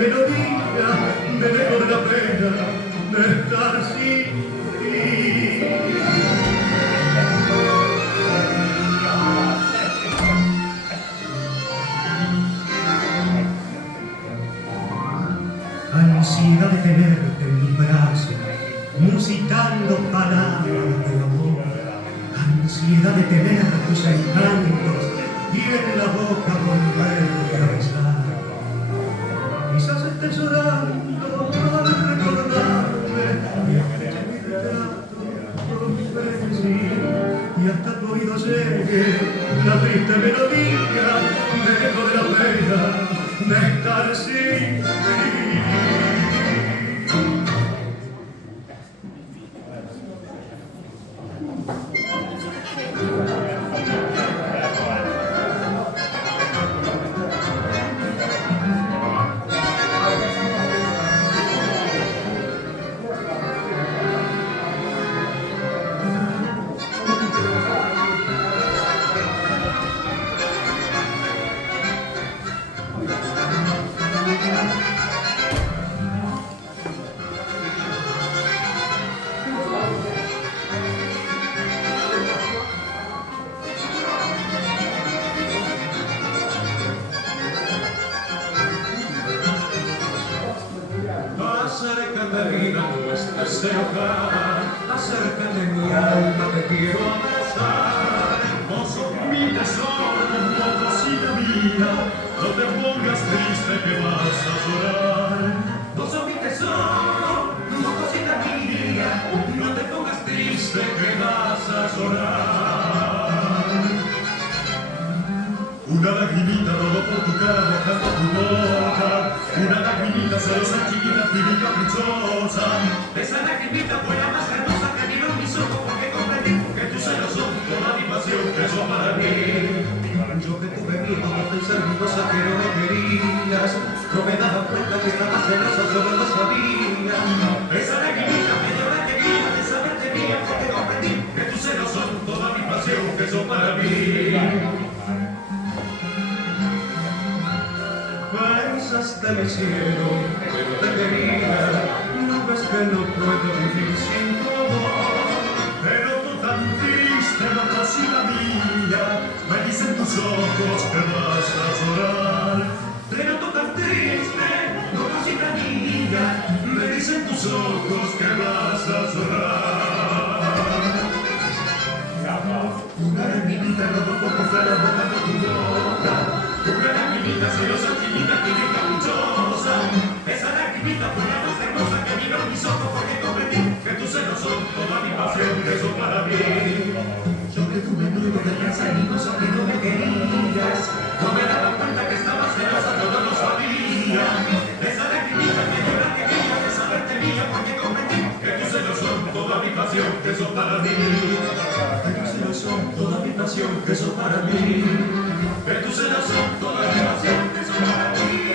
melodía me dejó de la pena de estar sin ti. Ansiedad de tenerte en mi brazo, musitando palabras de amor. Ansiedad de tener tus encantos y en la boca volverte a besar. Quizás estés llorando al recordarme y escuches mi retrato y hasta tu oído llegue la triste melodía me dejo de la pena de estar sin ti. Acércate mi alma, te quiero abrazar. Vos sos mi tesoro, cosita mía, no te pongas triste que vas a llorar. Vos sos mi tesoro, cosita mía, no te pongas triste que vas a llorar. Una lagrimita rodó por tu cara mojando tu boca. Una lagrimita celosa, chiquita, fina y caprichosa. Esa lagrimita fue la más hermosa que miró en mis ojos porque comprendí que tus celos son toda mi pasión, que son para mí. Yo que tuve miedo de pensar mi cosa que no me querías. No me daba cuenta que estabas celosa, yo no lo sabía. Esa lagrimita me dio la alegría de saberte mía porque comprendí que tus celos son toda mi pasión, que son para mí. Pensaste mi cielo, pero te quería. No ves que no puedo vivir sin tu amor. Pero tú tan triste, no cosita mía, me dicen tus ojos que vas a llorar. Pero tú tan triste, no cosita mía, me dicen tus ojos que vas a llorar. Una lagrimita rodó por tu cara, botando tu boca. Una lagrimita celosa, chiquita, fina y caprichosa. Esa lagrimita fue la más hermosa que miró en mis ojos porque comprendí que tus celos son toda mi pasión, que son para mí. Yo que tuve miedo de pensar en cosas que no me querías. No me daba cuenta que estabas celosa, yo no lo sabía. Esa lagrimita me dio la alegría de saberte mía porque comprendí que tus celos son toda mi pasión, que son para mí. Que tus celos son toda mi pasión, que son para mí. Que tus celos son toda mi pasión, que son para mí.